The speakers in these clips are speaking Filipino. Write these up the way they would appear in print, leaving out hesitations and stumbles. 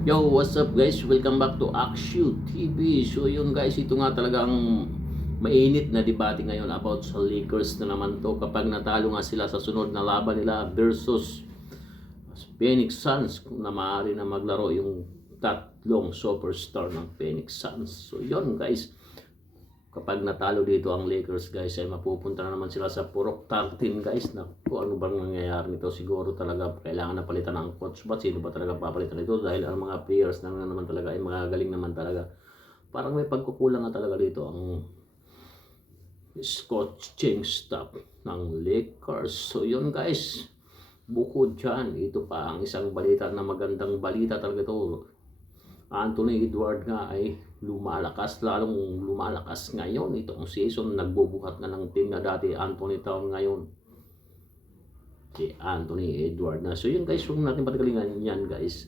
Yo, what's up guys? Welcome back to Akshu TV. So yun guys, ito nga talagang mainit na debate ngayon about sa Lakers na naman to kapag natalo nga sila sa sunod na laban nila versus Phoenix Suns na maaari na maglaro yung tatlong superstar ng Phoenix Suns. So yun guys, kapag natalo dito ang Lakers guys ay mapupunta na naman sila sa purok 13 guys na kung ano bang nangyayari nito. Siguro talaga kailangan na palitan ng coach, but sino ba talaga papalitan nito dahil ang mga players na naman talaga ay mga galing naman talaga. Parang may pagkukulang na talaga dito ang coaching staff ng Lakers. So yun guys, bukod dyan, ito pa ang isang balita na magandang balita talaga ito. Anthony Edwards nga ay lalong lumalakas ngayon itong season. Nagbubuhat na ng team na dati Anthony Town, ngayon si Anthony Edwards na. So yun guys, huwag natin patagalingan yan guys.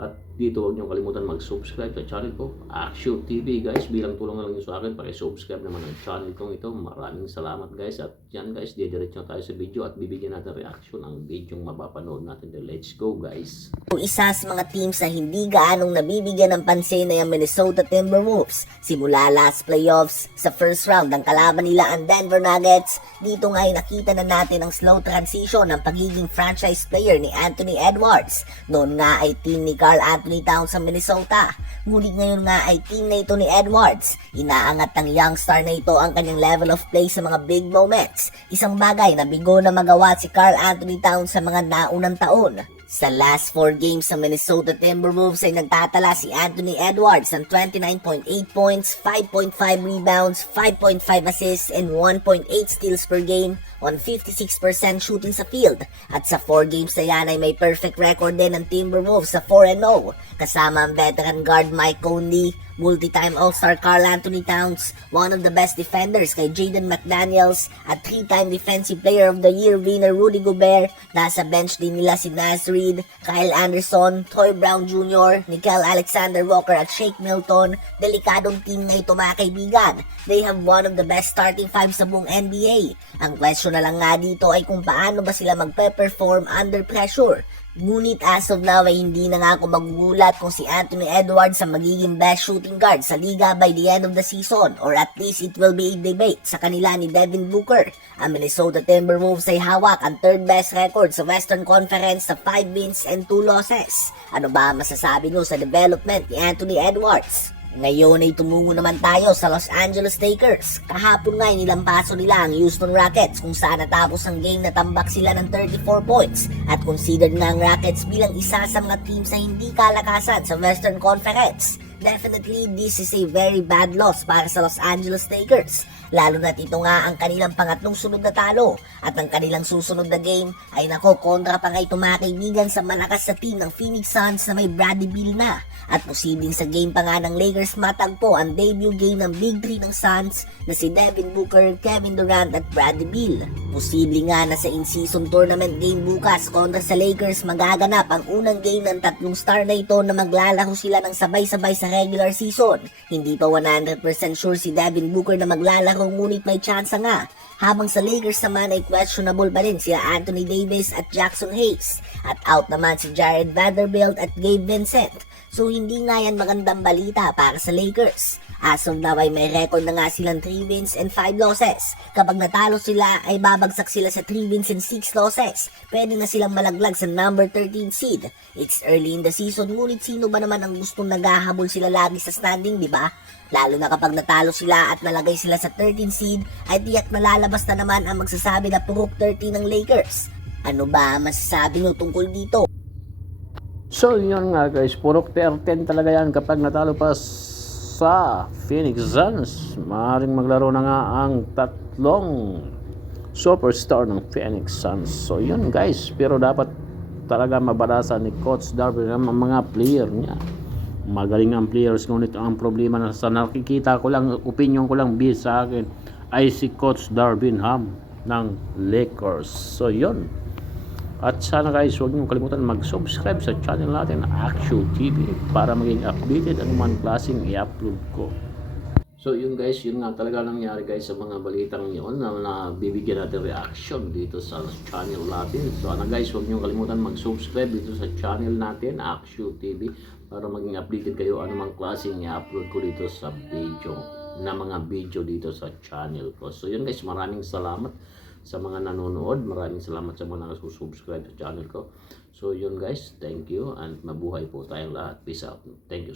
At dito huwag niyo kalimutan mag-subscribe sa channel ko, Akshu TV guys. Bilang tulong na lang yun sa akin, paki-subscribe naman ang channel kong ito. Maraming salamat guys. At yan guys, didiretso tayo sa video at bibigyan natin reaction ang video mapapanood natin. Let's go guys. Isa sa mga teams na hindi gaanong nabibigyan ng pansin ay ang Minnesota Timberwolves. Simula last playoffs, sa first round ang kalaban nila ang Denver Nuggets. Dito nga ay nakita na natin ang slow transition ng pagiging franchise player ni Anthony Edwards. Noon nga ay team ni Karl Anthony Towns sa Minnesota. Ngunit ngayon nga ay team na ito ni Edwards. Inaangat ng young star na ito ang kanyang level of play sa mga big moments. Isang bagay na bigo na magawa si Karl Anthony Towns sa mga naunang taon. Sa last 4 games sa Minnesota Timberwolves ay nagtatala si Anthony Edwards ng 29.8 points, 5.5 rebounds, 5.5 assists, and 1.8 steals per game on 56% shooting sa field. At sa 4 games na yan ay may perfect record din ng Timberwolves sa 4-0. Kasama ang veteran guard Mike Conley, multi-time All-Star Karl Anthony Towns, one of the best defenders kay Jaden McDaniels, at 3-time Defensive Player of the Year winner Rudy Gobert. Nasa bench din nila si Naz Reid, Kyle Anderson, Troy Brown Jr., Nickeil Alexander-Walker at Shake Milton. Delikadong team na ito mga kaibigan. They have one of the best starting five sa buong NBA. Ang question na lang nga dito ay kung paano ba sila magpe-perform under pressure. Ngunit as of now ay hindi na nga ako magugulat kung si Anthony Edwards ang magiging best shooting guard sa liga by the end of the season, or at least it will be a debate sa kanila ni Devin Booker. Ang Minnesota Timberwolves ay hawak ang third best record sa Western Conference sa 5 wins and 2 losses. Ano ba masasabi nyo sa development ni Anthony Edwards? Ngayon ay tumungo naman tayo sa Los Angeles Lakers. Kahapon nga ay nilampaso nila ang Houston Rockets kung saan natapos ang game na tambak sila ng 34 points at considered nga ang Rockets bilang isa sa mga teams na hindi kalakasan sa Western Conference. Definitely, this is a very bad loss para sa Los Angeles Lakers. Lalo na't ito nga ang kanilang pangatlong sunod na talo at ang kanilang susunod na game ay kontra pa nga ito mga kaibigan sa malakas sa team ng Phoenix Suns na may Bradley Beal na. At posibleng sa game pa nga ng Lakers matagpo ang debut game ng Big 3 ng Suns na si Devin Booker, Kevin Durant at Bradley Beal. Posible nga na sa in-season tournament game bukas kontra sa Lakers magaganap ang unang game ng tatlong star na ito na maglalaro sila ng sabay-sabay sa regular season. Hindi pa 100% sure si Devin Booker na maglalaro, ngunit may tsansa nga. Habang sa Lakers naman ay questionable pa rin sila Anthony Davis at Jackson Hayes. At out naman si Jared Vanderbilt at Gabe Vincent. So hindi nga yan magandang balita para sa Lakers. As of now ay may record na nga silang 3 wins and 5 losses. Kapag natalo sila ay babagsak sila sa 3 wins and 6 losses. Pwede na silang malaglag sa number 13 seed. It's early in the season, ngunit sino ba naman ang gustong naghahabol sila lagi sa standing, di ba? Lalo na kapag natalo sila at nalagay sila sa 13 seed ay tiyak na lalabas na naman ang magsasabi na purok 13 ng Lakers. Ano ba masasabi nyo tungkol dito? So yun nga guys, purok 13 talaga yan kapag natalo pa sa Phoenix Suns. Maaaring maglaro na nga ang tatlong superstar ng Phoenix Suns. So yun guys, pero dapat talaga mabalasan ni Coach Darvin ang mga player niya. Magaling ang players, ngunit ang problema na sa nakikita ko lang, opinion ko lang based sa akin ay si Coach Darvin Ham ng Lakers. So yun. At sana guys, huwag niyo kalimutan mag-subscribe sa channel natin, Akshu TV, para maging updated ang mga klaseng i-upload ko. So yun guys, yun nga talaga nangyari guys sa mga balitang yun na bibigyan natin reaction dito sa channel natin. So guys, huwag niyo kalimutan mag-subscribe dito sa channel natin, Akshu TV, para maging updated kayo anumang klaseng i-upload ko dito sa mga video dito sa channel ko. So yun guys, maraming salamat sa mga nanonood, maraming salamat sa mga nag-subscribe sa channel ko. So yun guys, thank you and mabuhay po tayong lahat. Peace out. Thank you.